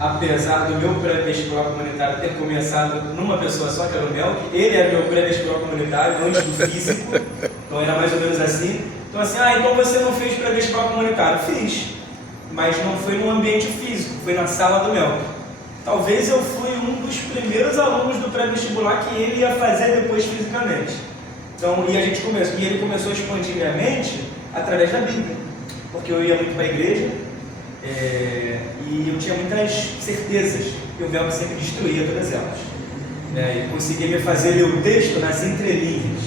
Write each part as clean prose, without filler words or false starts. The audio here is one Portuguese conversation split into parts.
apesar do meu pré-vestibular comunitário ter começado numa pessoa só, que era o Melk, ele era meu pré-vestibular comunitário antes do físico, então era mais ou menos assim. Então assim, então você não fez pré-vestibular comunitário? Fiz, mas não foi no ambiente físico, foi na sala do Melk. Talvez eu fui um dos primeiros alunos do pré-vestibular que ele ia fazer depois fisicamente. Então, e ele começou a expandir minha mente através da Bíblia, porque eu ia muito para a igreja, e eu tinha muitas certezas que o verbo sempre destruía todas elas. E conseguia me fazer ler o texto nas entrelinhas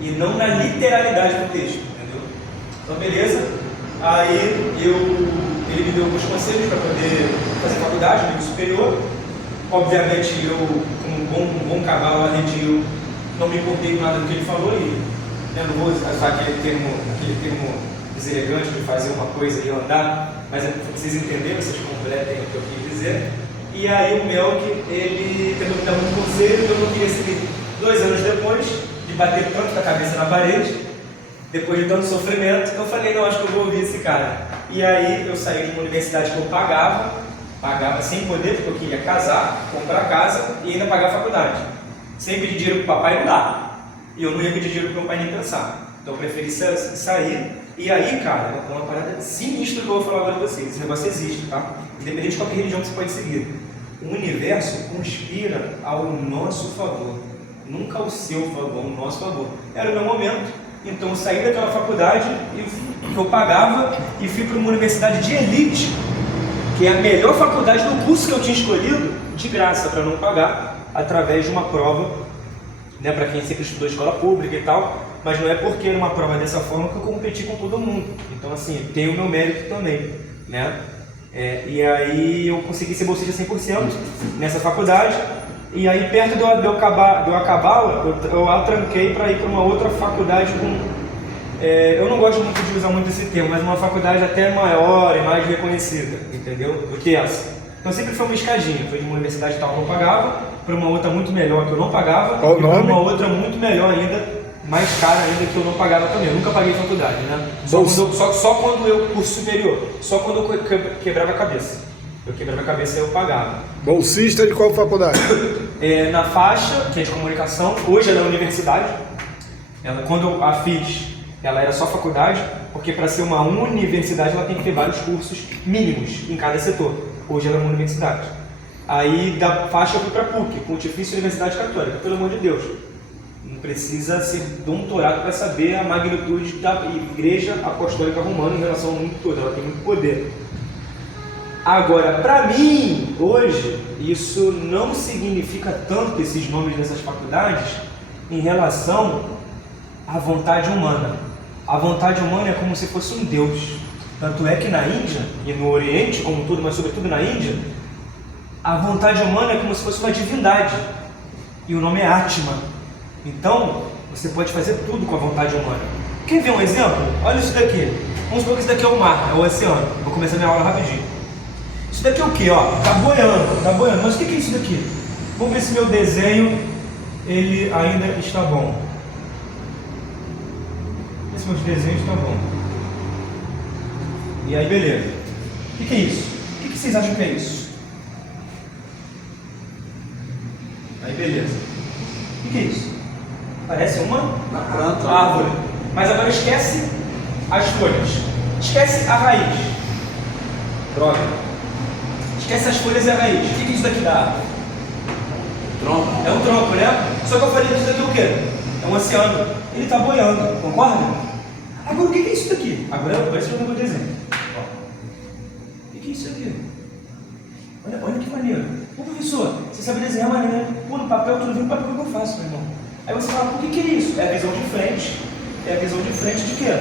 e não na literalidade do texto, entendeu? Então, beleza. Aí ele me deu alguns conselhos para poder fazer faculdade, nível superior. Obviamente, eu, como um bom cavalo arredio, não me importei com nada do que ele falou e não vou usar aquele termo deselegante de fazer uma coisa e andar, mas é para vocês entenderem, vocês completem o que eu quis dizer. E aí o Melk, ele tentou me dar muito conselho, eu não queria seguir. 2 anos depois de bater tanto com a cabeça na parede, depois de tanto sofrimento, eu falei, não, acho que eu vou ouvir esse cara. E aí eu saí de uma universidade que eu pagava sem poder, porque eu queria casar, comprar casa e ainda pagar a faculdade. Sem pedir dinheiro para o papai não dá. E eu não ia pedir dinheiro para o meu pai nem pensar. Então eu preferi sair. E aí, cara, é uma parada sinistra que eu vou falar para vocês. Esse negócio existe, tá? Independente de qualquer religião que você pode seguir. O universo conspira ao nosso favor. Nunca ao seu favor, ao nosso favor. Era o meu momento. Então eu saí daquela faculdade que eu pagava e fui para uma universidade de elite, que é a melhor faculdade do curso que eu tinha escolhido, de graça, para não pagar, através de uma prova, né, para quem sempre estudou escola pública e tal, mas não é porque era uma prova dessa forma que eu competi com todo mundo. Então assim, tem o meu mérito também, né? E aí eu consegui ser bolsista 100% nessa faculdade. E aí, perto de eu acabar, eu atranquei para ir para uma outra faculdade com... eu não gosto muito de usar muito esse termo, mas uma faculdade até maior e mais reconhecida, entendeu? Do que essa. Então sempre foi uma escadinha. Foi de uma universidade tal que eu pagava, para uma outra muito melhor que eu não pagava, Qual e para uma outra muito melhor ainda, mais cara ainda, que eu não pagava também. Eu nunca paguei faculdade, né? Só quando eu, curso superior, só quando eu quebrava a cabeça. Eu quebrava a cabeça e eu pagava. Bolsista de qual faculdade? Na faixa, que é de comunicação, hoje ela é universidade. Quando eu a fiz, ela era só faculdade, porque para ser uma universidade ela tem que ter vários cursos mínimos em cada setor. Hoje ela é uma universidade. Aí da faixa eu fui para PUC, Pontifícia Universidade Católica, pelo amor de Deus. Não precisa ser doutorado para saber a magnitude da Igreja Apostólica Romana em relação ao mundo todo, ela tem muito poder. Agora, para mim, hoje, isso não significa tanto, esses nomes dessas faculdades, em relação à vontade humana. A vontade humana é como se fosse um Deus. Tanto é que na Índia, e no Oriente como tudo, mas sobretudo na Índia, a vontade humana é como se fosse uma divindade. E o nome é Atma. Então, você pode fazer tudo com a vontade humana. Quer ver um exemplo? Olha isso daqui. Vamos supor que isso daqui é o mar, é o oceano. Vou começar minha aula rapidinho. Isso daqui é o que? Tá boiando. Mas o que é isso daqui? Vamos ver se meu desenho ele ainda está bom. Esse meu desenho está bom. E aí, beleza. O que é isso? O que vocês acham que é isso? Aí, beleza. O que é isso? Parece uma árvore. Mas agora esquece as folhas. Esquece a raiz. Droga. Esquece as folhas e a raiz. O que é isso daqui da árvore? Tronco. É um tronco, né? Só que eu falei isso daqui o quê? É um oceano. Ele está boiando, concorda? Agora o que é isso daqui? Agora parece que eu vou desenho. O que é isso aqui? Olha que maneiro. Ô professor, você sabe desenhar maneiro? Pô, no papel, tudo vem no papel que eu faço, meu irmão. Aí você fala, o que é isso? É a visão de frente. É a visão de frente de quê?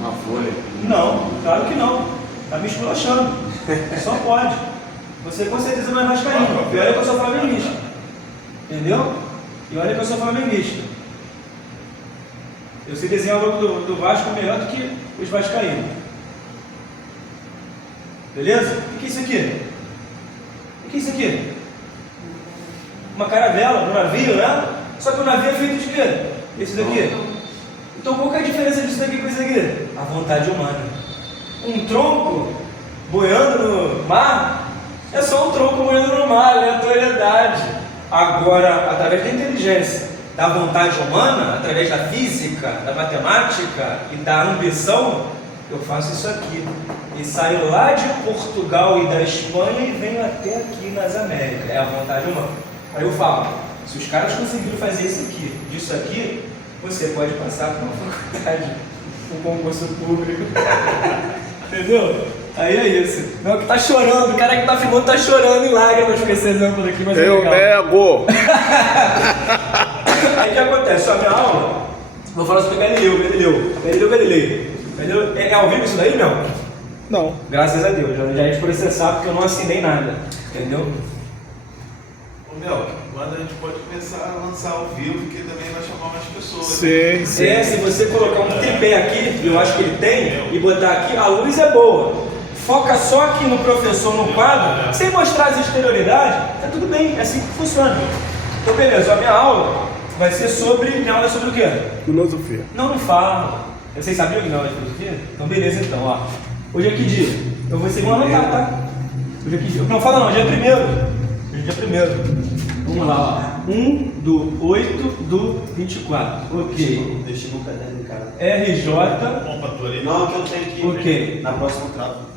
Uma folha. Não, claro que não. Tá me esculachando. Só pode. Você com certeza não é vascaíno. E olha que eu sou flamenguista. Entendeu? E olha que eu sou flamenguista. Eu sei desenhar o logo do Vasco melhor do que os vascaínos. Beleza? O que é isso aqui? O que é isso aqui? Uma caravela, um navio, né? Só que o navio é feito de quê? Esse daqui. Então qual que é a diferença disso daqui com isso aqui? A vontade humana. Um tronco boiando no mar É só um tronco moendo no mar, aleatoriedade. Agora, através da inteligência, da vontade humana, através da física, da matemática e da ambição, eu faço isso aqui. E saio lá de Portugal e da Espanha e venho até aqui nas Américas. É a vontade humana. Aí eu falo, se os caras conseguiram fazer isso aqui, disso aqui, você pode passar por uma faculdade, um concurso público. Entendeu? Aí é isso. Não, que tá chorando, o cara que tá filmando tá chorando em lágrimas com esse exemplo aqui, mas Eu nego! Aí o que acontece? A minha aula, vou falar sobre Galileu. É ao vivo isso daí? Não. Não. Graças a Deus, já ia te processar porque eu não assinei nada. Entendeu? Ô Mel, quando a gente pode começar a lançar ao vivo, que também vai chamar mais pessoas. Sim, sim. É, se você colocar um tripé aqui, eu acho que ele tem, e botar aqui, a luz é boa. Foca só aqui no professor, no quadro, sem mostrar as exterioridades, tá tudo bem, é assim que funciona. Então beleza, a minha aula vai ser sobre. Minha aula é sobre o quê? Filosofia. Não fala. Vocês sabiam que minha aula é de filosofia? Então beleza então, ó. Hoje é que dia? Vocês vão anotar, tá? Hoje é que dia? Não fala não, dia 1º. Hoje é dia 1º. Vamos lá, ó. 1/8/24. Ok. Deixei meu caderno em casa. RJ. Bom, pastor, não, que eu tenho que ir. Ok. Na próxima trago.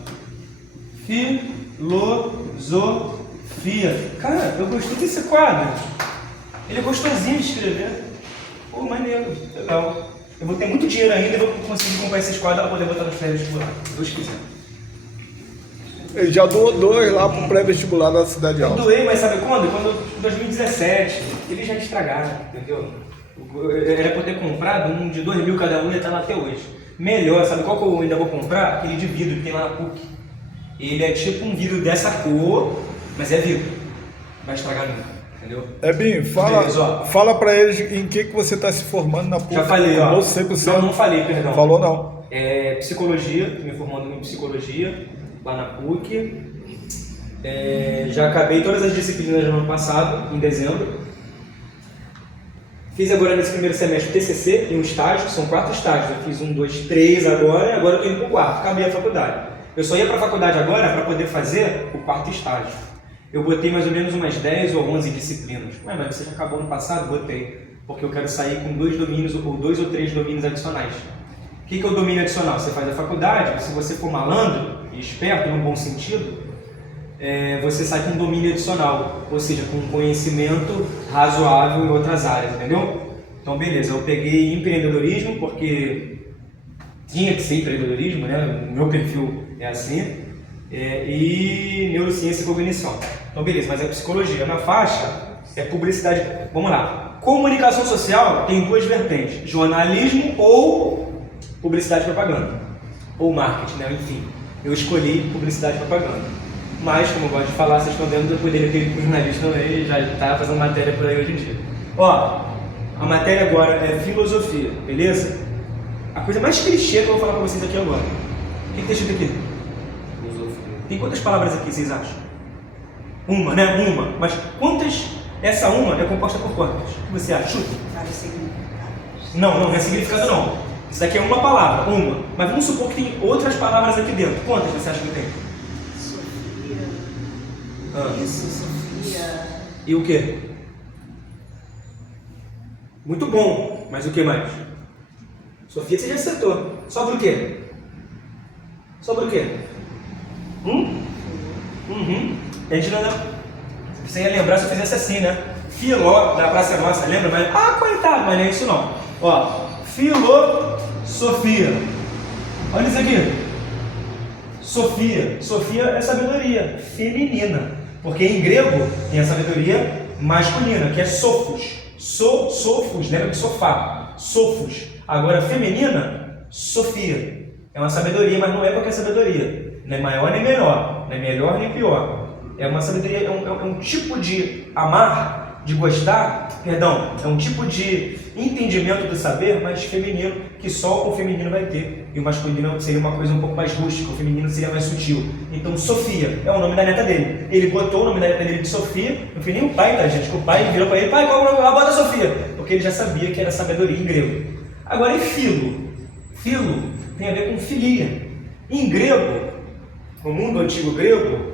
Filosofia. Cara, eu gostei desse quadro. Ele é gostosinho de escrever. Pô, maneiro. Legal. Eu vou ter muito dinheiro ainda e vou conseguir comprar esses quadros para poder botar nos pré-vestibular. Se Deus quiser. Ele já doou 2 lá pro pré-vestibular da Cidade Eu Alta. doei, mas sabe quando? Em 2017. Eles já estragaram, entendeu? Era pra eu ter comprado um de 2 mil cada um e tá lá até hoje. Melhor, sabe qual que eu ainda vou comprar? Aquele de vidro que tem lá na PUC. Ele é tipo um vidro dessa cor, mas é vidro. Não vai estragar nunca, entendeu? Binho, fala pra eles em que você tá se formando na PUC. Já falei, ó. 100%. Não falei, perdão. Falou não. É psicologia, me formando em psicologia, lá na PUC. Já acabei todas as disciplinas no ano passado, em dezembro. Fiz agora nesse primeiro semestre o TCC e um estágio, são 4 estágios. Eu fiz 1, 2, 3 agora e agora eu tô indo pro 4º, acabei a faculdade. Eu só ia para a faculdade agora para poder fazer o 4º estágio. Eu botei mais ou menos umas 10 ou 11 disciplinas. Ué, mas você já acabou no passado? Botei. Porque eu quero sair com 2 domínios ou 2 ou 3 domínios adicionais. O que é o domínio adicional? Você faz a faculdade, se você for malandro e esperto, no bom sentido, você sai com um domínio adicional, ou seja, com um conhecimento razoável em outras áreas, entendeu? Então, beleza, eu peguei empreendedorismo, porque tinha que ser empreendedorismo, né? O meu perfil é assim, e neurociência e cognição. Então, beleza, mas é psicologia. Na faixa, é publicidade. Vamos lá. Comunicação social tem 2 vertentes: jornalismo ou publicidade e propaganda, ou marketing, né? Enfim, eu escolhi publicidade e propaganda. Mas, como eu gosto de falar, vocês estão vendo, eu poderia ter ido com jornalista também, já está fazendo matéria por aí hoje em dia. Ó, a matéria agora é filosofia, beleza? A coisa mais clichê que eu vou falar para vocês aqui agora. O que está escrito aqui? Filosofia. Tem quantas palavras aqui, vocês acham? Uma, né? Uma. Mas quantas? Essa uma é composta por quantas? O que você acha? Chuta. Vários significados. Não é significado não. Isso daqui é uma palavra, uma. Mas vamos supor que tem outras palavras aqui dentro. Quantas você acha que tem? Sofia. Isso, Sofia. E o quê? Muito bom. Mas o que mais? Sofia, você já acertou. Sobra o quê? Sobra o quê? A gente não... Você ia lembrar se eu fizesse assim, né? Filó da Praça Nossa, lembra? Mas, coitado, mas não é isso não. Ó, filosofia. Olha isso aqui. Sofia. Sofia é sabedoria feminina. Porque em grego tem a sabedoria masculina, que é sophos. Sophos, lembra de sofá. Sophos. Agora, feminina, Sofia. É uma sabedoria, mas não é qualquer sabedoria. Não é maior nem menor. Não é melhor nem pior. É uma sabedoria, é um tipo de amar, de gostar, é um tipo de entendimento do saber mais feminino, que só o feminino vai ter. E o masculino seria uma coisa um pouco mais rústica, o feminino seria mais sutil. Então, Sofia é o nome da neta dele. Ele botou o nome da neta dele de Sofia, não foi nem o pai, tá, gente? Que o pai virou para ele: pai, qual é o nome? Bota Sofia. Porque ele já sabia que era sabedoria em grego. Agora, e filo? Filo tem a ver com filia. Em grego, no mundo antigo grego,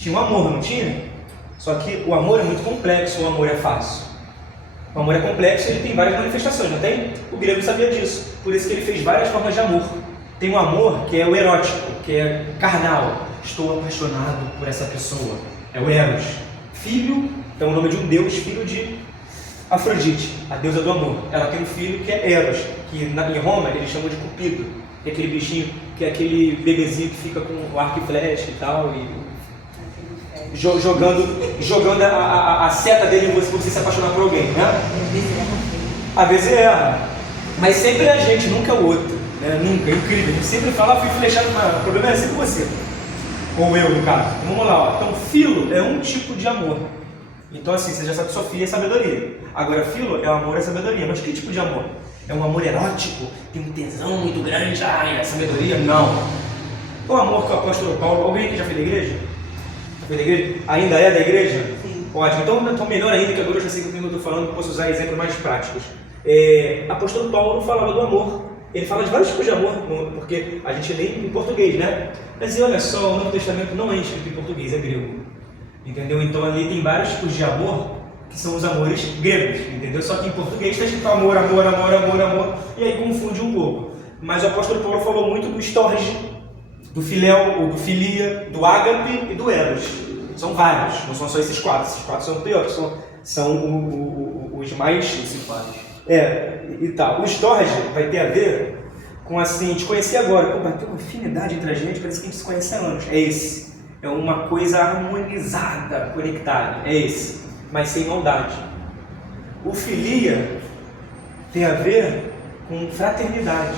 tinha um amor, não tinha? Só que o amor é muito complexo, o amor é fácil. O amor é complexo e ele tem várias manifestações, não tem? O grego sabia disso, por isso que ele fez várias formas de amor. Tem um amor que é o erótico, que é carnal. Estou apaixonado por essa pessoa. É o Eros. Filho, é o nome de um deus, filho de Afrodite, a deusa do amor. Ela tem um filho que é Eros, que em Roma eles chamam de Cupido, que é aquele bichinho, que é aquele bebezinho que fica com o arco e flecha e tal, e jogando a seta dele em você se apaixonar por alguém, né? Às vezes erra, mas sempre é a gente, nunca é o outro, né? Nunca, é incrível. A gente sempre fala, fui flechado, mas o problema é sempre você, ou eu no caso. Vamos lá, ó. Então, filo é um tipo de amor. Então, assim, você já sabe que Sofia é sabedoria. Agora, filo é o amor e a sabedoria. Mas que tipo de amor? É um amor erótico? Tem um tesão muito grande? Ai, a sabedoria? Não. O amor que o apóstolo Paulo... Alguém aqui já foi da igreja? Já foi da igreja? Ainda é da igreja? Sim. Ótimo. Então, melhor ainda, que agora eu já sei o que eu estou falando, posso usar exemplos mais práticos. Apóstolo Paulo falava do amor. Ele fala de vários tipos de amor, porque a gente lê em português, né? Mas olha só, o Novo Testamento não é escrito em português, é grego. Entendeu? Então ali tem vários tipos de amor que são os amores gregos, entendeu? Só que em português está escrito amor, amor, amor, amor, amor, e aí confunde um pouco. Mas o apóstolo Paulo falou muito do storge, do filéu, ou do filia, do ágape e do eros. São vários, não são só esses quatro são piores, são os mais principais. E tal. O storge vai ter a ver com assim, te conhecer agora, vai ter uma afinidade entre a gente, parece que a gente se conhece há anos. É esse. É uma coisa harmonizada, conectada. É esse. Mas sem maldade. O filia tem a ver com fraternidade.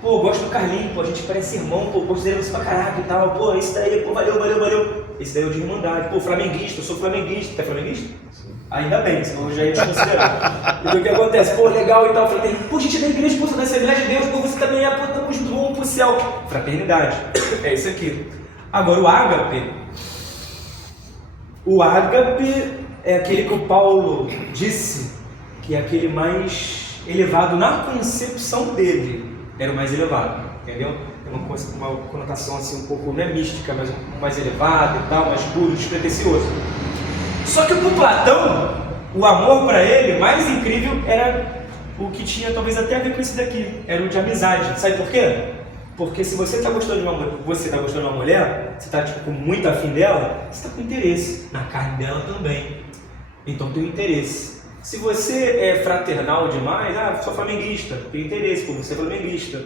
Pô, eu gosto do Carlinhos, pô, a gente parece irmão, pô, considero você pra caraca e tal. Pô, esse daí, pô, valeu, valeu, valeu. Esse daí é o de irmandade. Pô, flamenguista, eu sou flamenguista. Tá flamenguista? Sim. Ainda bem, senão eu já ia te considerar. Então o que acontece? Pô, legal e tal, fraternidade. Pô, gente é da igreja, pô, da Assembleia de Deus, pô, você também é, pô, tamo junto, vamos pro céu. Fraternidade. É isso aqui. Agora o ágape. O ágape é aquele que o Paulo disse que é aquele mais elevado na concepção dele. Era o mais elevado, entendeu? Tem uma conotação assim um pouco, não é mística, mas um pouco mais elevado e tal, mais puro, despretensioso. Só que para Platão, o amor para ele, mais incrível, era o que tinha talvez até a ver com esse daqui, era o de amizade. Sabe por quê? Porque se você está gostando de uma mulher, você está tipo, com muito afim dela, você está com interesse na carne dela também. Então tem um interesse. Se você é fraternal demais, sou flamenguista, tem interesse, por você é flamenguista.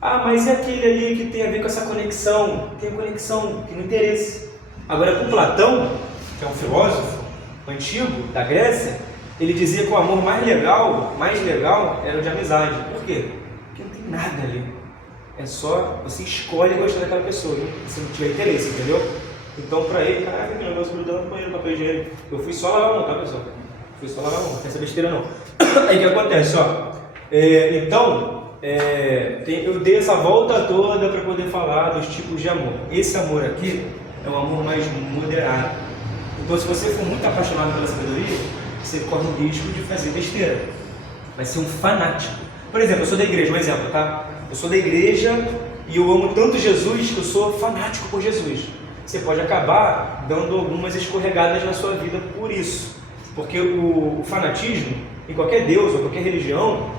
Mas é aquele ali que tem a ver com essa conexão, tem conexão, tem um interesse. Agora com Platão, que é um filósofo antigo da Grécia, ele dizia que o amor mais legal era o de amizade. Por quê? Porque não tem nada ali. É só, você escolhe gostar daquela pessoa, né? Se não tiver interesse, entendeu? Então pra ele, caraca, meu negócio grudando no banheiro, papel higiênico. Eu fui só lavar a mão, tá pessoal? Fui só lavar a mão, não tem essa besteira não. Aí o que acontece, ó? Eu dei essa volta toda para poder falar dos tipos de amor. Esse amor aqui é um amor mais moderado. Então se você for muito apaixonado pela sabedoria, você corre o risco de fazer besteira. Vai ser um fanático. Por exemplo, eu sou da igreja, um exemplo, tá? Eu sou da igreja e eu amo tanto Jesus que eu sou fanático por Jesus. Você pode acabar dando algumas escorregadas na sua vida por isso. Porque o fanatismo, em qualquer Deus ou qualquer religião,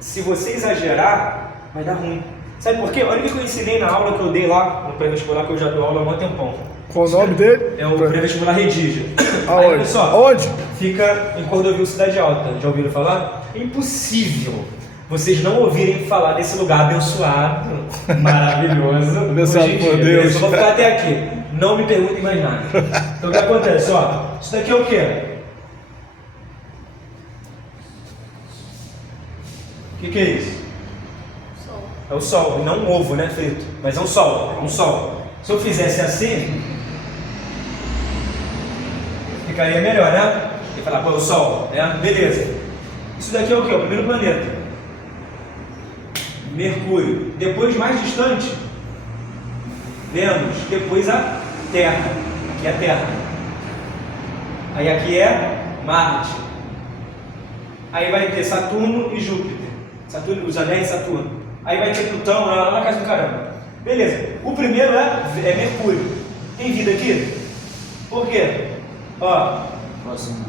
se você exagerar, vai dar ruim. Sabe por quê? Olha o que eu ensinei na aula que eu dei lá no pré-vestibular, que eu já dou aula há um tempão. Qual o nome dele? É o pré-vestibular Redige. Aonde? Aí, pessoal, onde? Fica em Cordovil, Cidade Alta. Já ouviram falar? É impossível vocês não ouvirem falar desse lugar abençoado, maravilhoso. Abençoado por Deus. Eu só vou ficar até aqui. Não me perguntem mais nada. Então o que acontece? Ó, isso daqui é o quê? O que é isso? Sol. É o sol, não um ovo, né, frito? Mas é um sol, um sol. Se eu fizesse assim, ficaria melhor, né? E falar, pô, é o sol, né? Beleza. Isso daqui é o quê? O primeiro planeta. Mercúrio. Depois, mais distante, Vênus. Depois a Terra. Aqui é a Terra. Aí aqui é Marte. Aí vai ter Saturno e Júpiter. Saturno, os anéis de Saturno. Aí vai ter Plutão lá na casa do caramba. Beleza. O primeiro é Mercúrio. Tem vida aqui? Por quê? Ó,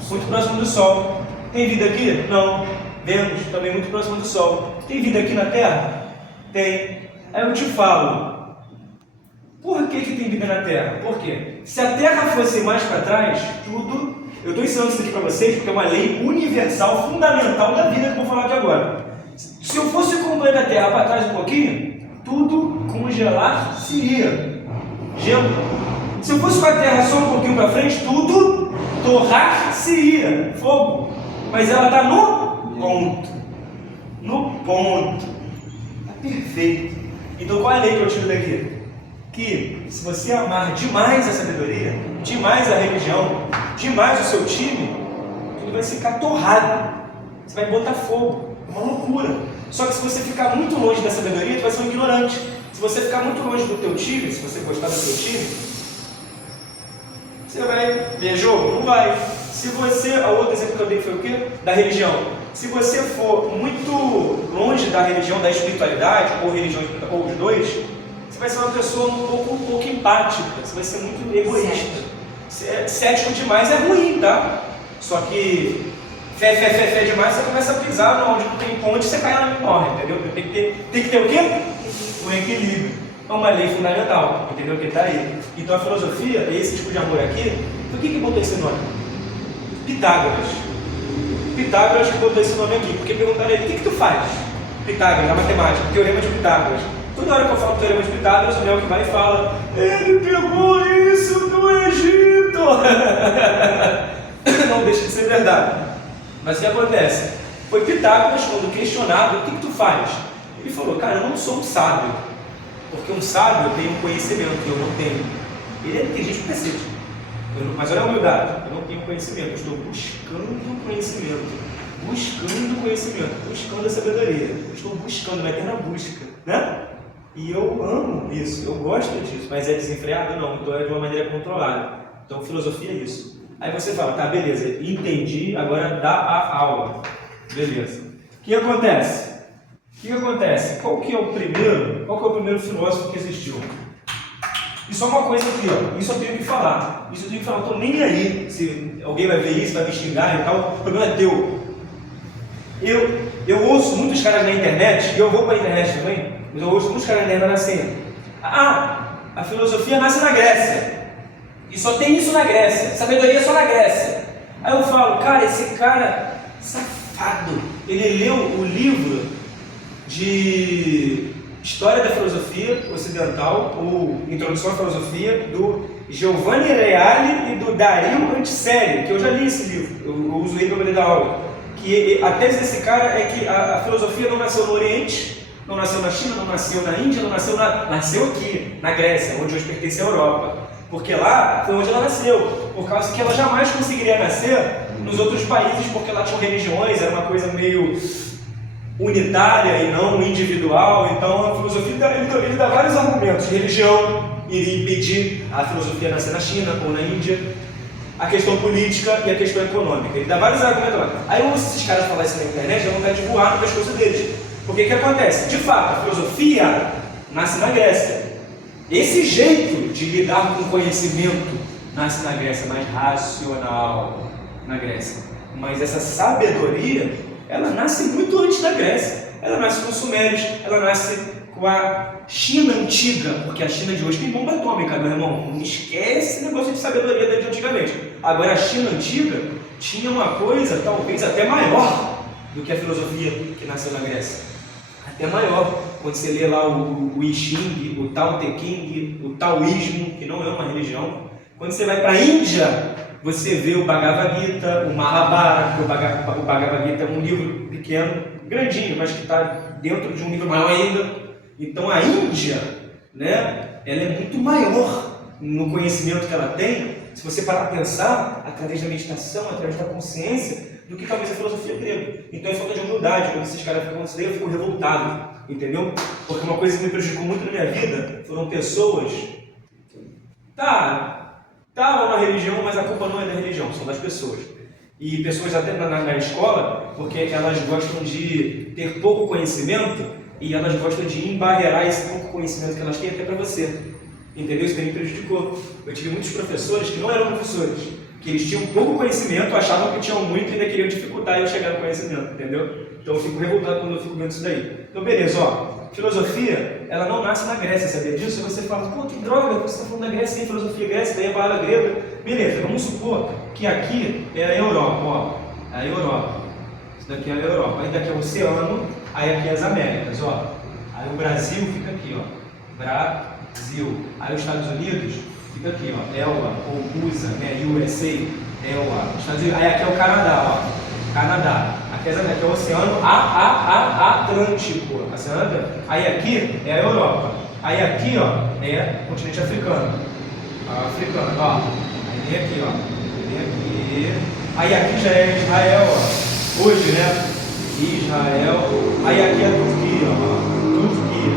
muito próximo do Sol. Tem vida aqui? Não. Vênus também muito próximo do Sol. Tem vida aqui na Terra? Tem. Aí eu te falo, por que tem vida na Terra? Por quê? Se a Terra fosse mais para trás, tudo... Eu estou ensinando isso aqui para vocês porque é uma lei universal, fundamental da vida que eu vou falar aqui agora. Se eu fosse com o planeta Terra para trás um pouquinho, tudo congelar-se-ia. Gelo. Se eu fosse com a Terra só um pouquinho para frente, tudo torrar-se-ia. Fogo. Mas ela está no ponto. No ponto. Está perfeito. Então qual é a lei que eu tiro daqui? Que se você amar demais a sabedoria, demais a religião, demais o seu time, tudo vai ficar torrado. Você vai botar fogo. É uma loucura. Só que se você ficar muito longe da sabedoria, você vai ser um ignorante. Se você ficar muito longe do teu time, se você gostar do teu time, você vai ver jogo? Não vai. Se você, a outro exemplo que eu dei foi o quê? Da religião. Se você for muito longe da religião, da espiritualidade, ou religião ou os dois, você vai ser uma pessoa um pouco empática, você vai ser muito egoísta. Cético demais é ruim, tá? Só que fé demais, você começa a pisar onde não tem ponte, você cai lá e morre, entendeu? Tem que ter o quê? Um equilíbrio. É uma lei fundamental, entendeu? Que está aí. Então a filosofia, esse tipo de amor aqui, por que botou esse nome? Pitágoras. Pitágoras que botou esse nome aqui, porque perguntaram a ele, o que tu faz? Pitágoras, a matemática, o teorema de Pitágoras. Toda hora que eu falo do teorema de Pitágoras, o Léo que vai e fala, ele pegou isso do Egito! Não deixa de ser verdade. Mas o que acontece? Foi Pitágoras, quando questionado, o que tu faz? Ele falou, cara, eu não sou um sábio, porque um sábio tem um conhecimento que eu não tenho. Ele é inteligente pra cacete. Mas olha a humildade, eu não tenho conhecimento, eu estou buscando conhecimento, buscando a sabedoria, eu estou buscando, na eterna busca, né? E eu amo isso, eu gosto disso, mas é desenfreado? Não, então é de uma maneira controlada. Então filosofia é isso. Aí você fala, tá, beleza, entendi, agora dá a aula. Beleza. O que acontece? Qual que é o primeiro filósofo que existiu? Isso é uma coisa aqui, ó. Isso eu tenho que falar. Eu tô nem aí se alguém vai ver isso, vai me xingar e tal. O problema é teu. Eu ouço muitos caras na internet, e eu vou para a internet também, mas eu ouço muitos caras na internet assim. A filosofia nasce na Grécia. E só tem isso na Grécia. Sabedoria só na Grécia. Aí eu falo, cara, esse cara safado, ele leu o livro de História da Filosofia Ocidental, ou Introdução à Filosofia, do Giovanni Reale e do Dario Anticelli, que eu já li esse livro, eu uso ele para poder dar aula. Que a tese desse cara é que a filosofia não nasceu no Oriente, não nasceu na China, não nasceu na Índia, nasceu aqui, na Grécia, onde hoje pertence à Europa. Porque lá foi onde ela nasceu, por causa que ela jamais conseguiria nascer nos outros países, porque lá tinham religiões, era uma coisa meio unitária e não individual. Então a filosofia ele dá vários argumentos. Religião iria impedir a filosofia nascer na China ou na Índia, a questão política e a questão econômica. Ele dá vários argumentos lá. Aí eu ouço esses caras falar isso na internet, dá vontade de voar no pescoço deles. Porque o que acontece? De fato, a filosofia nasce na Grécia. Esse jeito de lidar com o conhecimento nasce na Grécia, mais racional na Grécia. Mas essa sabedoria, ela nasce muito antes da Grécia. Ela nasce com os sumérios, ela nasce com a China antiga, porque a China de hoje tem bomba atômica, meu irmão. Não esquece esse negócio de sabedoria de antigamente. Agora, a China antiga tinha uma coisa talvez até maior do que a filosofia que nasceu na Grécia. Até maior. Quando você lê lá o I Ching, o Tao Te Ching, o Taoísmo, que não é uma religião. Quando você vai para a Índia, você vê o Bhagavad Gita, o Mahabharata. O Bhagavad Gita é um livro pequeno, grandinho, mas que está dentro de um livro maior ainda. Então a Índia, né, ela é muito maior no conhecimento que ela tem, se você parar para pensar, através da meditação, através da consciência, do que talvez a filosofia grega. Então é falta de humildade. Quando esses caras ficam assim, eu fico revoltado, entendeu? Porque uma coisa que me prejudicou muito na minha vida foram pessoas. Tá uma religião, mas a culpa não é da religião, são das pessoas. E pessoas até na escola, porque elas gostam de ter pouco conhecimento e elas gostam de embarrear esse pouco conhecimento que elas têm até para você. Entendeu? Isso também me prejudicou. Eu tive muitos professores que não eram professores, que eles tinham pouco conhecimento, achavam que tinham muito e ainda queriam dificultar eu chegar no conhecimento, entendeu? Então eu fico revoltado quando eu fico vendo isso daí. Então beleza, ó. Filosofia, ela não nasce na Grécia, sabia disso? Você fala, pô, que droga, você está falando da Grécia, tem filosofia Grécia, daí a palavra grega. Beleza, vamos supor que aqui é a Europa, ó. A Europa. Isso daqui é a Europa. Aí daqui é o oceano, aí aqui é as Américas, ó. Aí o Brasil fica aqui, ó. Brasil. Aí os Estados Unidos fica aqui, ó. ELA, ou USA, né? USA, ELA. Estados Unidos. Aí aqui é o Canadá, ó. Canadá. Aqui é o Oceano Atlântico. Aí aqui é a Europa. Aí aqui, ó, é o continente africano. Africano, ó. Aí vem aqui, ó. Vem aqui. Aí aqui já é Israel, ó. Hoje, né? Israel. Aí aqui é a Turquia, ó. Turquia.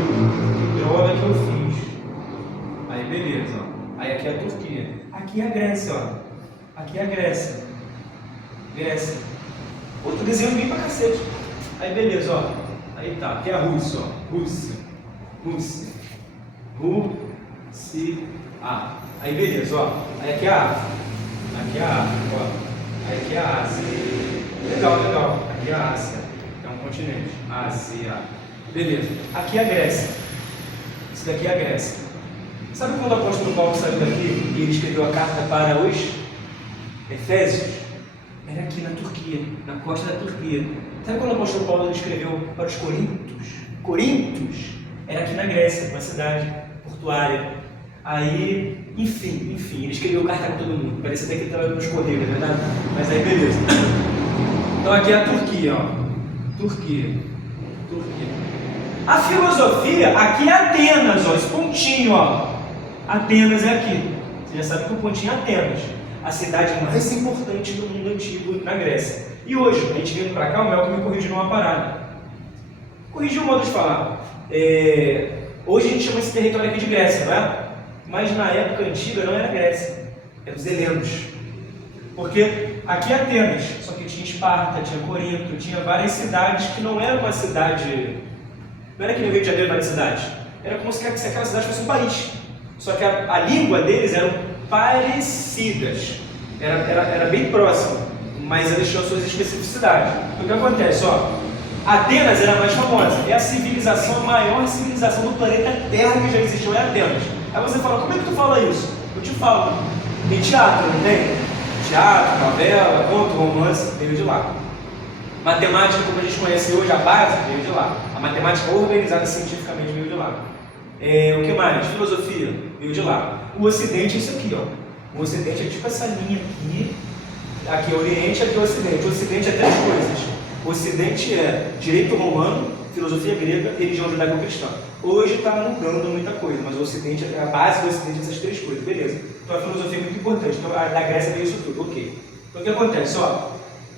Que droga que eu fiz. Aí beleza, ó. Aí aqui é a Turquia. Aqui é a Grécia, ó. Aqui é a Grécia. Grécia. Outro desenho bem pra cacete. Aí beleza, ó. Aí tá. Aqui é a Rússia, ó. Rússia. Rússia. Rússia. Aí beleza, ó. Aí aqui é a África. Aqui é a África, ó. Aí aqui é a Ásia. Legal, legal. Aqui é a Ásia. É um continente. Ásia. Beleza. Aqui é a Grécia. Isso daqui é a Grécia. Sabe quando o apóstolo Paulo saiu daqui e ele escreveu a carta para os Efésios? Era aqui na Turquia, na costa da Turquia. Sabe quando o apóstolo Paulo escreveu para os Coríntios? Coríntios era aqui na Grécia, uma cidade portuária. Aí, enfim, ele escreveu carta para todo mundo. Parecia até que ele estava nos Correios, não é verdade? Mas aí, beleza. Então aqui é a Turquia, ó. Turquia. A filosofia, aqui é Atenas, ó. Esse pontinho, ó. Atenas é aqui. Você já sabe que o pontinho é Atenas. A cidade mais importante do mundo antigo na Grécia. E hoje, a gente vindo para cá, o Melco me corrigiu numa parada. Corrigiu o modo de falar. Hoje a gente chama esse território aqui de Grécia, não é? Mas na época antiga não era Grécia, eram os helenos. Porque aqui é Atenas, só que tinha Esparta, tinha Corinto, tinha várias cidades que não era uma cidade. Não era que no Rio de Janeiro várias cidades. Era como se aquela cidade fosse um país. Só que a língua deles eram parecidas, era bem próximo, mas elas tinham suas especificidades. O que acontece? Ó, Atenas era a mais famosa, é a civilização, a maior civilização do planeta Terra que já existiu, é Atenas. Aí você fala, como é que tu fala isso? Eu te falo, tem teatro, não tem? Teatro, novela, conto, romance, veio de lá. Matemática, como a gente conhece hoje, a base, veio de lá. A matemática organizada cientificamente veio de lá. O que mais? Filosofia, veio de lá. O Ocidente é isso aqui, ó. O Ocidente é tipo essa linha aqui. Aqui é o Oriente, aqui é o Ocidente. O Ocidente é três coisas. O Ocidente é direito romano, filosofia grega, religião judaico-cristã. Hoje está mudando muita coisa, mas o Ocidente, a base do Ocidente é essas três coisas, beleza. Então a filosofia é muito importante. Então a da Grécia veio isso tudo, ok. Então o que acontece? Ó,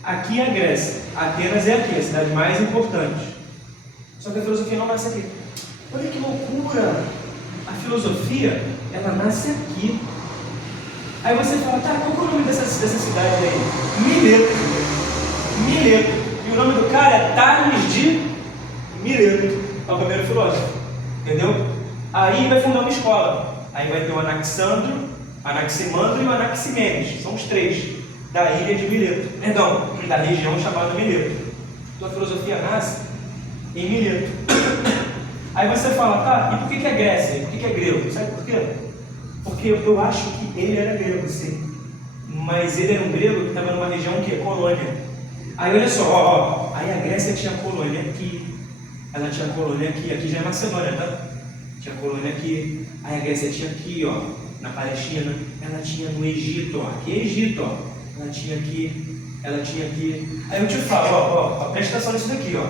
aqui é a Grécia, Atenas é aqui, a cidade mais importante. Só que a filosofia não nasce aqui. Olha que loucura! A filosofia, ela nasce aqui. Aí você fala, tá, qual é o nome dessa cidade aí? Mileto. E o nome do cara é Tales de Mileto. É o primeiro filósofo. Entendeu? Aí vai fundar uma escola. Aí vai ter o Anaximandro e o Anaximenes. São os três da ilha de Mileto. Perdão, da região chamada Mileto. Então a filosofia nasce em Mileto. Aí você fala, tá, e por que é Grécia? Por que é grego? Sabe por quê? Porque eu acho que ele era grego, sim. Mas ele era um grego que estava numa região que é colônia. Aí olha só, ó, aí a Grécia tinha colônia aqui. Ela tinha colônia aqui já é Macedônia, tá? Tinha colônia aqui. Aí a Grécia tinha aqui, ó, na Palestina. Ela tinha no Egito, ó, aqui é Egito, ó. Ela tinha aqui. Aí eu te falo, ó, presta atenção nisso daqui, ó.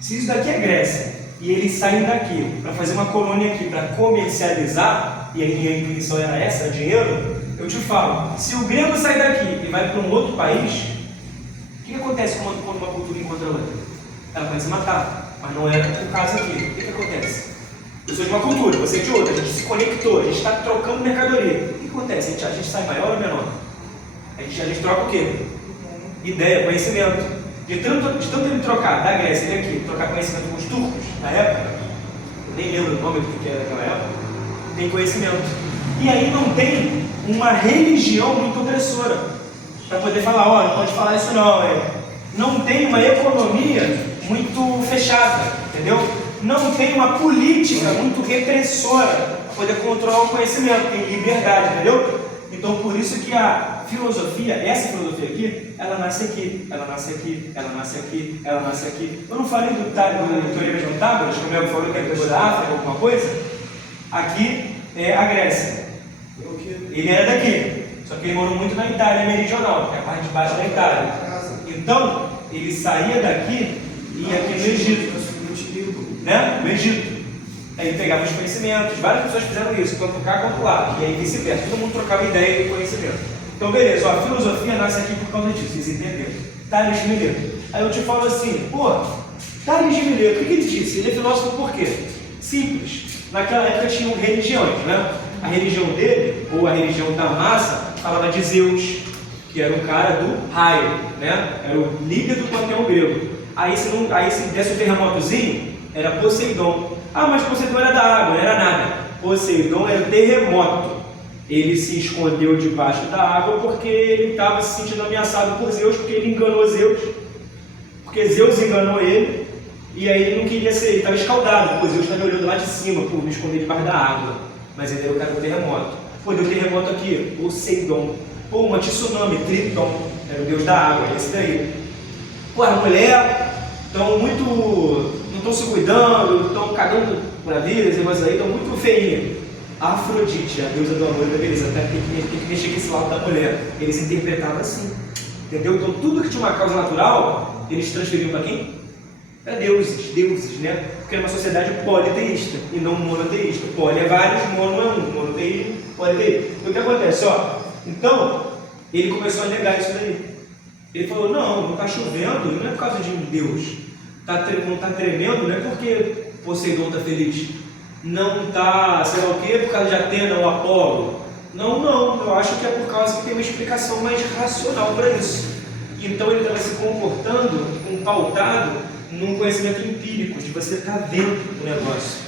Se isso daqui é Grécia, e eles saem daqui para fazer uma colônia aqui para comercializar, e a minha intuição era essa, dinheiro, eu te falo, se o grego sai daqui e vai para um outro país, o que acontece quando uma cultura encontra outra? Ela vai se matar, mas não era o caso aqui. O que acontece? Eu sou de uma cultura, você é de outra, a gente se conectou, a gente está trocando mercadoria. O que acontece? A gente sai maior ou menor? A gente troca o quê? Ideia, conhecimento. De tanto ele trocar da Grécia e daqui, trocar conhecimento com os turcos na época, eu nem lembro o nome do que era naquela época, tem conhecimento. E aí não tem uma religião muito opressora para poder falar, ó, não pode falar isso não, não tem uma economia muito fechada, entendeu? Não tem uma política muito repressora para poder controlar o conhecimento, tem liberdade, entendeu? Então por isso que a filosofia, essa filosofia aqui, ela nasce aqui, ela nasce aqui, ela nasce aqui, ela nasce aqui. Eu não falei do Teorema de Pitágoras, como eu falei que é coisa da África, alguma coisa? Aqui é a Grécia. Ele era daqui, só que ele morou muito na Itália meridional, que é a parte de baixo da Itália. Então, ele saía daqui e ia aqui no Egito, né? No Egito. Aí ele pegava os conhecimentos, várias pessoas fizeram isso, tanto cá quanto lá, e aí vice-versa, todo mundo trocava ideia e conhecimento. Então, beleza, ó, a filosofia nasce aqui por causa disso, vocês entenderam? Tales de Mileto. Aí eu te falo assim, pô, Tales de Mileto, o que ele disse? Ele é filósofo por quê? Simples. Naquela época tinham religiões, né? A religião dele, ou a religião da massa, falava de Zeus, que era um cara do raio, né? Era o líder do panteão grego. Aí se desse um terremotozinho, era Poseidon. Ah, mas Poseidon era da água, não era nada. Poseidon era o terremoto. Ele se escondeu debaixo da água porque ele estava se sentindo ameaçado por Zeus, porque ele enganou Zeus. Porque Zeus enganou ele, e aí ele não queria ser, ele estava escaldado, porque Zeus estava olhando lá de cima, por me esconder debaixo da água. Mas ele era o cara do terremoto. Pô, deu terremoto aqui, Poseidon. Pô, uma tsunami, Triton, era o deus da água, esse daí. Pô, as mulheres estão muito, não estão se cuidando, estão cagando pra vida, esse negócio aí, estão muito feinhas. Afrodite, a deusa do amor e da beleza, até tem que mexer com esse lado da mulher. Eles interpretavam assim, entendeu? Então tudo que tinha uma causa natural, eles transferiam para quem? Para deuses, né? Porque era uma sociedade politeísta e não monoteísta. Poli é vários, mono é um, monoteísmo, politeísmo. Então o que acontece? Ó, então, ele começou a negar isso daí. Ele falou, não está chovendo, não é por causa de um deus. Não está tremendo, não é porque Poseidon está feliz. Não está, sei lá o quê, por causa de Atena ou Apolo. Não, eu acho que é por causa que tem uma explicação mais racional para isso. Então ele estava se comportando, pautado num conhecimento empírico, de você estar vendo o negócio.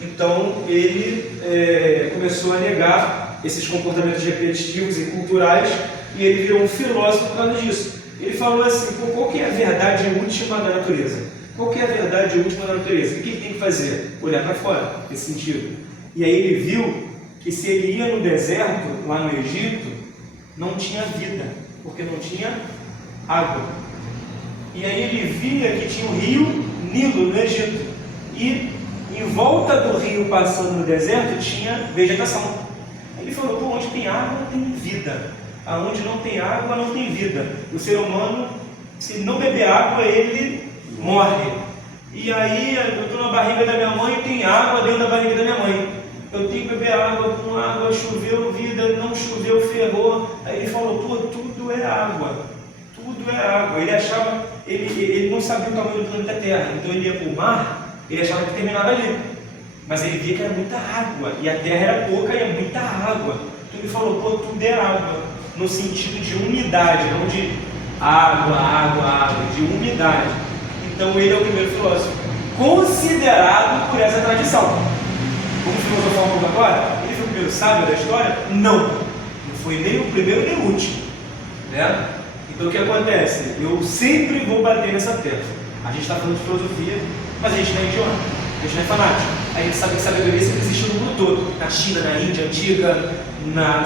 Então ele começou a negar esses comportamentos repetitivos e culturais, e ele virou um filósofo por causa disso. Ele falou assim, pô, qual que é a verdade última da natureza? Qual que é a verdade última da natureza? O que ele tem que fazer? Olhar para fora, nesse sentido. E aí ele viu que se ele ia no deserto, lá no Egito, não tinha vida, porque não tinha água. E aí ele via que tinha o rio Nilo no Egito, e em volta do rio, passando no deserto, tinha vegetação. Aí ele falou, pô, onde tem água tem vida, aonde não tem água não tem vida. O ser humano, se não beber água, ele morre. E aí eu estou na barriga da minha mãe e tem água dentro da barriga da minha mãe. Eu tenho que beber água, com água choveu vida, não choveu ferrou. Aí ele falou, pô, tudo é água. Tudo é água. Ele achava, ele não sabia o tamanho do planeta Terra, então ele ia para o mar, ele achava que terminava ali. Mas ele via que era muita água, e a Terra era pouca e é muita água. Então ele falou, pô, tudo é água, no sentido de umidade, não de água, de umidade. Então ele é o primeiro filósofo, considerado por essa tradição. Vamos filosofar um pouco agora? Ele foi o primeiro sábio da história? Não foi nem o primeiro nem o último, né? Então o que acontece? Eu sempre vou bater nessa tecla. A gente está falando de filosofia, mas a gente não é idiota, a gente não é fanático. A gente sabe que sabedoria sempre existe no mundo todo, na China, na Índia antiga,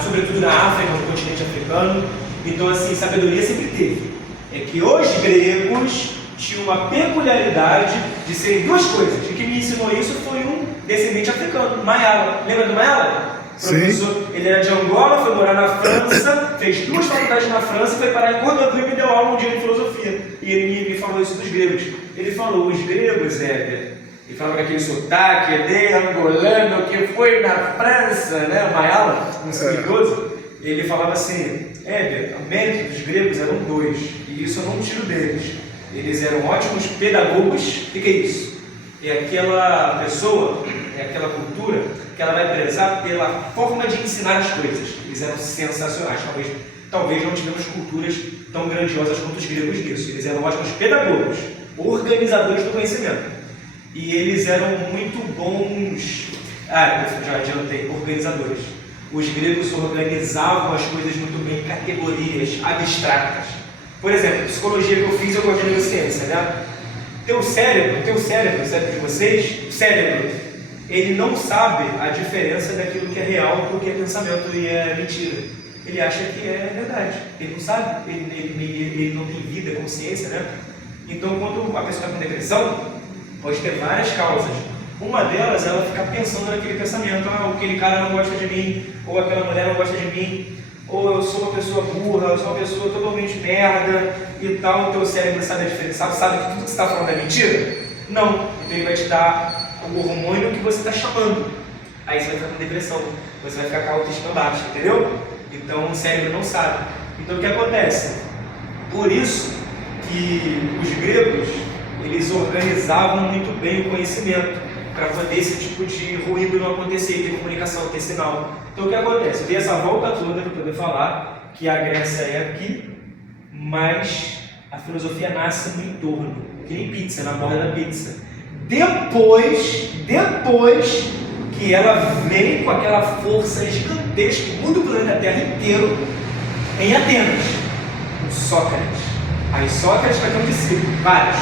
sobretudo na África, no continente africano. Então assim, sabedoria sempre teve. É que os gregos tinham uma peculiaridade de serem duas coisas. E quem me ensinou isso foi um descendente africano, Mayala. Lembra do Mayala? Professor, ele era de Angola, foi morar na França, fez 2 faculdades na França e foi parar em Cordovil e me deu aula um dia de filosofia. E ele me falou isso dos gregos. Ele falou, os gregos, ele falava com aquele sotaque de angolano que foi na França, né, Mayala, um estudioso. Ele falava assim, o mérito dos gregos eram 2, e isso eu não tiro deles. Eles eram ótimos pedagogos. O que é isso? É aquela pessoa, é aquela cultura que ela vai prezar pela forma de ensinar as coisas. Eles eram sensacionais. Talvez não tivemos culturas tão grandiosas quanto os gregos nisso. Eles eram ótimos pedagogos, organizadores do conhecimento. E eles eram muito bons, eu já adiantei, organizadores. Os gregos organizavam as coisas muito bem em categorias abstratas. Por exemplo, psicologia que eu fiz, eu gosto de neurociência, né? O cérebro de vocês, o cérebro, ele não sabe a diferença daquilo que é real pro que é pensamento e é mentira. Ele acha que é verdade. Ele não sabe, ele não tem vida, consciência, né? Então, quando a pessoa está com depressão, pode ter várias causas. Uma delas é ela ficar pensando naquele pensamento: ah, aquele cara não gosta de mim, ou aquela mulher não gosta de mim, ou eu sou uma pessoa burra, eu sou uma pessoa totalmente merda e tal. O teu cérebro sabe a diferença, sabe que tudo que você está falando é mentira? Não. Então ele vai te dar o hormônio que você está chamando. Aí você vai ficar com depressão, você vai ficar com a autoestima baixa, entendeu? Então o cérebro não sabe. Então o que acontece? Por isso que os gregos, eles organizavam muito bem o conhecimento, para poder esse tipo de ruído não acontecer, ter comunicação, ter sinal. Então o que acontece? Eu dei essa volta toda para poder falar que a Grécia é aqui, mas a filosofia nasce no entorno, que nem pizza, na borda da pizza. Depois que ela vem com aquela força gigantesca, muda o planeta Terra inteiro, em Atenas, com Sócrates. Aí Sócrates vai ter um discípulo, vários,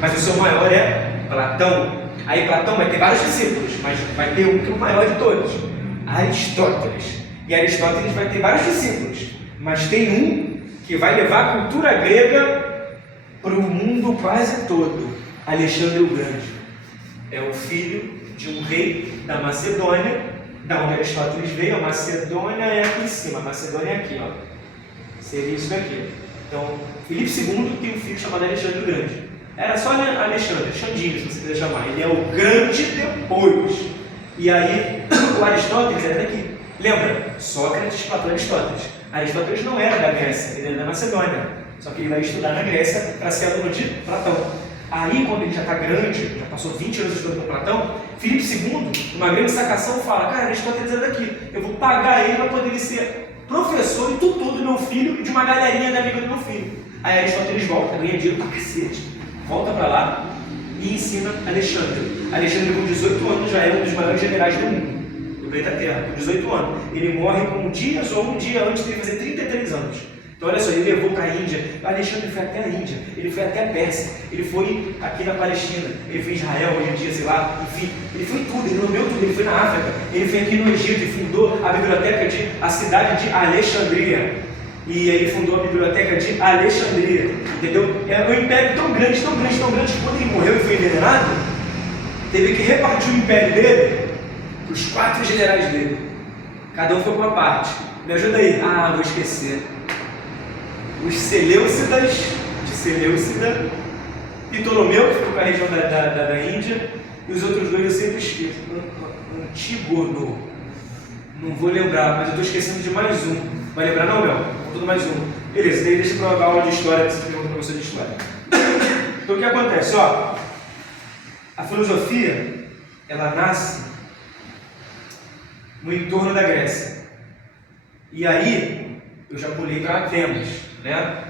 mas o seu maior é Platão. Aí Platão vai ter vários discípulos, mas vai ter um que é o maior de todos, Aristóteles. E Aristóteles vai ter vários discípulos, mas tem um que vai levar a cultura grega para o mundo quase todo, Alexandre o Grande. É o filho de um rei da Macedônia, da onde Aristóteles veio. A Macedônia é aqui em cima, a Macedônia é aqui, ó. Seria isso daqui. Então, Filipe II tem um filho chamado Alexandre o Grande. Era só Alexandre, Xandinho, se você quiser chamar. Ele é o grande depois. E aí, o Aristóteles era daqui. Lembra? Sócrates, Platão e Aristóteles. Aristóteles não era da Grécia, ele era da Macedônia. Só que ele vai estudar na Grécia para ser aluno de Platão. Aí, quando ele já está grande, já passou 20 anos estudando com Platão, Filipe II, numa grande sacação, fala: cara, Aristóteles é daqui. Eu vou pagar ele para poder ser professor e tutor do meu filho e de uma galerinha da amiga do meu filho. Aí Aristóteles volta, ganha dinheiro pra cacete. Volta para lá e ensina Alexandre. Alexandre, com 18 anos, já é um dos maiores generais do mundo, do planeta Terra. Com 18 anos. Ele morre com dias ou um dia antes de ele fazer 33 anos. Então, olha só, ele levou para a Índia. Alexandre foi até a Índia, ele foi até a Pérsia, ele foi aqui na Palestina, ele foi em Israel, hoje em dia, sei lá, enfim, ele foi tudo, ele nomeou tudo, ele foi na África, ele foi aqui no Egito e fundou a biblioteca a cidade de Alexandria. E ele fundou a biblioteca de Alexandria, entendeu? É um império tão grande, que quando ele morreu e foi envenenado, teve que repartir o império dele para os 4 generais dele. Cada um foi para uma parte. Me ajuda aí. Ah, vou esquecer. Os Seleucidas, de Seleucida, Ptolomeu, que ficou com a região da Índia, e os outros 2 eu sempre esqueço. Antígono. Não vou lembrar, mas eu estou esquecendo de mais um. Vai lembrar não, Mel? Tudo mais um. Beleza, daí deixa eu dar aula de história, que você pergunta para você de história. Então o que acontece? Ó, a filosofia, ela nasce no entorno da Grécia. E aí, eu já pulei para Atenas, né?